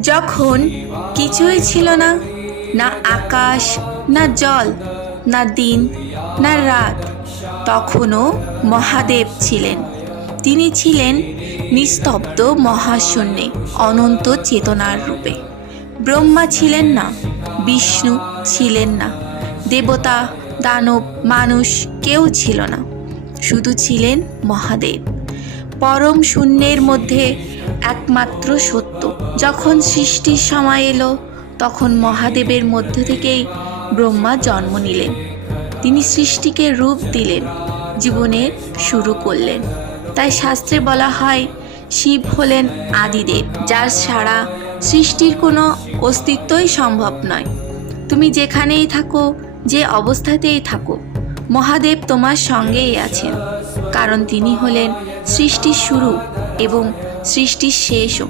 যখন কিছুই ছিল না না আকাশ, না জল, না দিন, না রাত, তখনও মহাদেব ছিলেন। তিনি ছিলেন নিস্তব্ধ মহাশূন্যে, অনন্ত চেতনার রূপে। ব্রহ্মা ছিলেন না, বিষ্ণু ছিলেন না, দেবতা, দানব, মানুষ কেউ ছিল না। শুধু ছিলেন মহাদেব। পরম শূন্যের মধ্যে একমাত্র সত্য। যখন সৃষ্টির সময় এলো, তখন মহাদেবের মধ্য থেকেই ব্রহ্মা জন্ম নিলেন। তিনি সৃষ্টিকে রূপ দিলেন জীবনের শুরু করলেন। তাই শাস্ত্রে বলা হয়, শিব হলেন আদিদেব, যার ছাড়া সৃষ্টির কোনো অস্তিত্বই সম্ভব নয়। তুমি যেখানেই থাকো, যে অবস্থাতেই থাকো, মহাদেব তোমার সঙ্গেই আছেন। কারণ তিনি হলেন সৃষ্টির শুরু এবং সৃষ্টির শেষও।